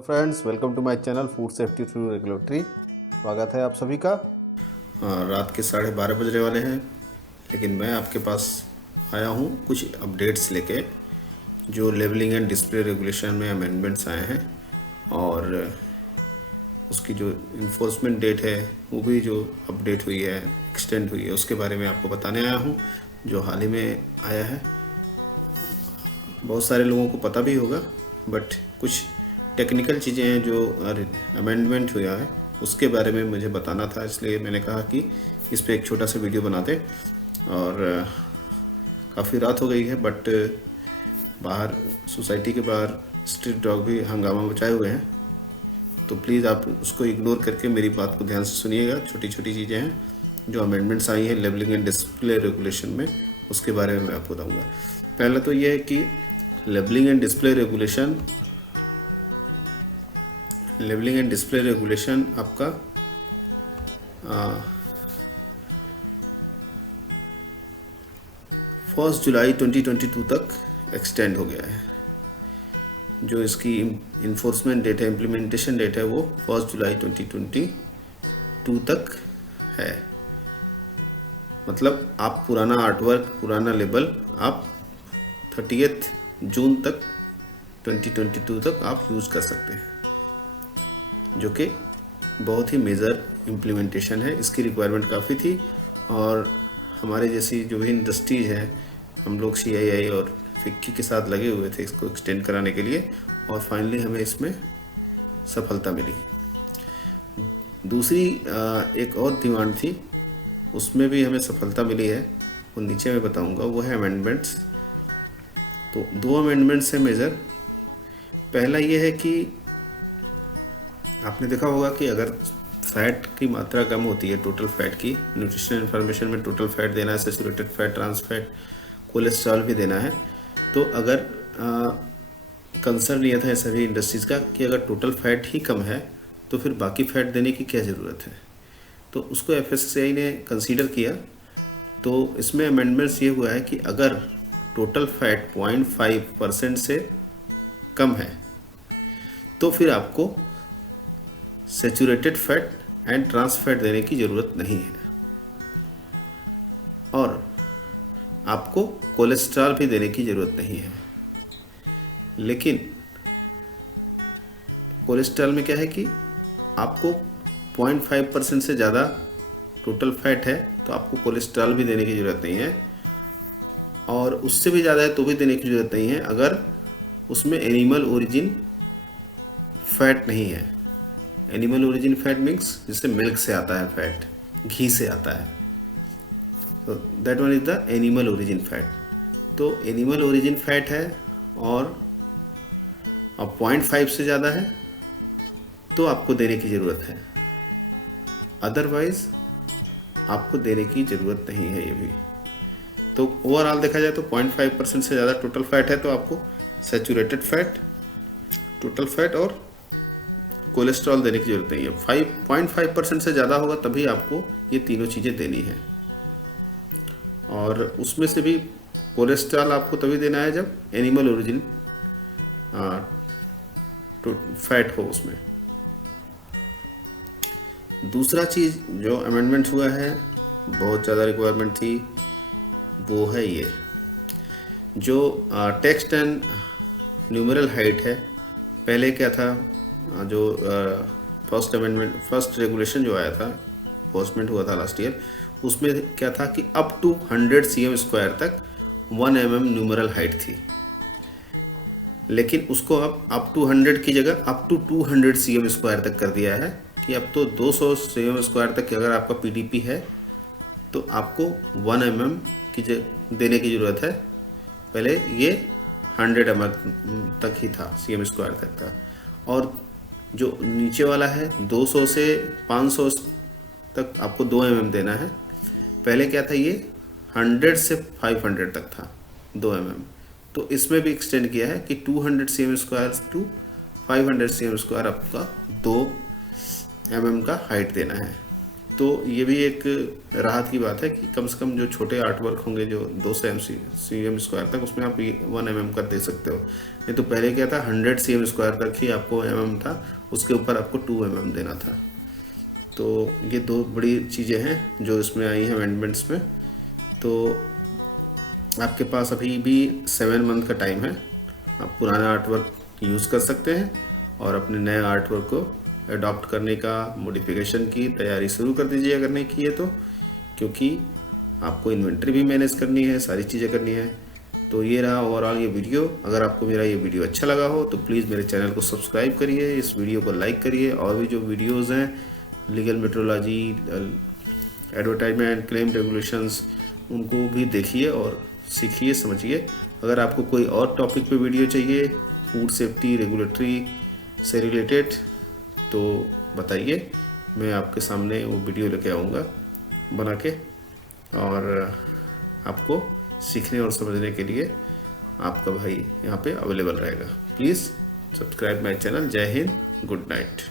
तो friends, welcome to my channel food safety through regulatory. स्वागत है आप सभी का। रात के 12:30 बजने वाले हैं, लेकिन मैं आपके पास आया हूँ कुछ अपडेट्स लेके जो लेबलिंग एंड डिस्प्ले रेगुलेशन में अमेंडमेंट्स आए हैं, और उसकी जो इन्फोर्समेंट डेट है वो भी जो अपडेट हुई है, एक्सटेंड हुई है, उसके बारे में आपको बताने आया हूँ, जो हाल ही में आया है। बहुत सारे लोगों को पता भी होगा, बट कुछ टेक्निकल चीज़ें हैं जो अमेंडमेंट हुआ है उसके बारे में मुझे बताना था, इसलिए मैंने कहा कि इस पे एक छोटा सा वीडियो बनाते। और काफ़ी रात हो गई है, बट बाहर सोसाइटी के बाहर स्ट्रीट डॉग भी हंगामा मचाए हुए हैं, तो प्लीज़ आप उसको इग्नोर करके मेरी बात को ध्यान से सुनिएगा। छोटी छोटी चीज़ें हैं जो अमेंडमेंट्स आई हैं लेबलिंग एंड डिस्प्ले रेगुलेशन में, उसके बारे में मैं आपको बताऊँगा। पहला तो ये है कि लेबलिंग एंड डिस्प्ले रेगुलेशन आपका 1 जुलाई 2022 तक एक्सटेंड हो गया है। जो इसकी इन्फोर्समेंट डेट है, इम्प्लीमेंटेशन डेट है, वो 1 जुलाई 2022 तक है। मतलब आप पुराना आर्टवर्क, पुराना लेबल आप 30 जून तक 2022 तक आप यूज़ कर सकते हैं, जो कि बहुत ही मेजर इम्प्लीमेंटेशन है। इसकी रिक्वायरमेंट काफ़ी थी, और हमारे जैसी जो भी इंडस्ट्रीज हैं, हम लोग CII और फिक्की के साथ लगे हुए थे इसको एक्सटेंड कराने के लिए, और फाइनली हमें इसमें सफलता मिली। दूसरी एक और डिमांड थी, उसमें भी हमें सफलता मिली है, वो नीचे मैं बताऊंगा। वो है अमेंडमेंट्स। तो 2 अमेंडमेंट्स हैं मेजर। पहला ये है कि आपने देखा होगा कि अगर फैट की मात्रा कम होती है, टोटल फैट की, न्यूट्रिशनल इन्फॉर्मेशन में टोटल फैट देना है, saturated fat, trans fat, cholesterol भी देना है। तो अगर कंसर्न ये था सभी इंडस्ट्रीज़ का कि अगर टोटल फैट ही कम है तो फिर बाकी फैट देने की क्या ज़रूरत है, तो उसको FSSAI ने कंसीडर किया। तो इसमें अमेंडमेंट्स ये हुआ है कि अगर टोटल फैट 0.5% से कम है तो फिर आपको saturated fat and trans fat देने की ज़रूरत नहीं है, और आपको कोलेस्ट्रॉल भी देने की ज़रूरत नहीं है। लेकिन कोलेस्ट्रॉल में क्या है कि आपको 0.5% से ज़्यादा टोटल फैट है तो आपको कोलेस्ट्रॉल भी देने की ज़रूरत नहीं है, और उससे भी ज़्यादा है तो भी देने की ज़रूरत नहीं है अगर उसमें एनिमल ओरिजिन फैट नहीं है। एनिमल ओरिजिन फैट मीन्स जिससे मिल्क से आता है फैट, घी से आता है, तो that one is the animal origin fat. तो एनिमल ओरिजिन फैट है और अब 0.5 से ज़्यादा है तो आपको देने की ज़रूरत है, अदरवाइज़ आपको देने की ज़रूरत नहीं है। ये भी तो ओवरऑल देखा जाए तो 0.5% से ज़्यादा टोटल फैट है तो आपको सैचुरेटेड फैट, टोटल फैट और कोलेस्ट्रॉल देने की ज़रूरत नहीं है। 5.5% से ज़्यादा होगा तभी आपको ये तीनों चीज़ें देनी है, और उसमें से भी कोलेस्ट्रॉल आपको तभी देना है जब एनिमल ओरिजिन फैट हो उसमें। दूसरा चीज़ जो अमेंडमेंट हुआ है, बहुत ज़्यादा रिक्वायरमेंट थी, वो है ये जो टेक्स्ट एंड न्यूमेरल हाइट है। पहले क्या था, जो फर्स्ट रेगुलेशन जो आया था, पोस्टमेंट हुआ था लास्ट ईयर, उसमें क्या था कि अप टू 100 cm² तक 1 mm न्यूमेरल हाइट थी। लेकिन उसको अब अप टू 100 की जगह अप टू 200 cm² तक कर दिया है, कि अब तो 200 cm² तक अगर आपका PDP है तो आपको 1 mm की देने की ज़रूरत है। पहले ये 100 mm तक ही था, cm² तक था। और जो नीचे वाला है 200 से 500 तक आपको 2 mm देना है। पहले क्या था, ये 100 से 500 तक था 2 mm। तो इसमें भी एक्सटेंड किया है कि 200 cm² टू 500 cm² आपका 2 mm का हाइट देना है। तो ये भी एक राहत की बात है कि कम से कम जो छोटे आर्ट वर्क होंगे जो 200 cm² तक, उसमें आप 1 mm का दे सकते हो। नहीं तो पहले क्या था 100 cm² तक ही आपको था, उसके ऊपर आपको 2 देना था। तो ये दो बड़ी चीज़ें हैं जो इसमें आई हैं अमेंडमेंट्स में। तो आपके पास अभी भी 7 मंथ का टाइम है, आप पुराना आर्टवर्क यूज़ कर सकते हैं और अपने नए आर्टवर्क को अडॉप्ट करने का, मॉडिफिकेशन की तैयारी शुरू कर दीजिए अगर नहीं की है तो, क्योंकि आपको इन्वेंट्री भी मैनेज करनी है, सारी चीज़ें करनी है। तो ये रहा ओवरऑल ये वीडियो। अगर आपको मेरा ये वीडियो अच्छा लगा हो तो प्लीज़ मेरे चैनल को सब्सक्राइब करिए, इस वीडियो को लाइक करिए, और भी जो वीडियोज़ हैं legal metrology, advertisement, claim regulations, उनको भी देखिए और सीखिए, समझिए। अगर आपको कोई और टॉपिक पे वीडियो चाहिए फूड सेफ्टी रेगुलेटरी से रिलेटेड तो बताइए, मैं आपके सामने वो वीडियो लेके आऊँगा बना के, और आपको सीखने और समझने के लिए आपका भाई यहाँ पे अवेलेबल रहेगा। Please subscribe my channel. जय हिंद, गुड नाइट।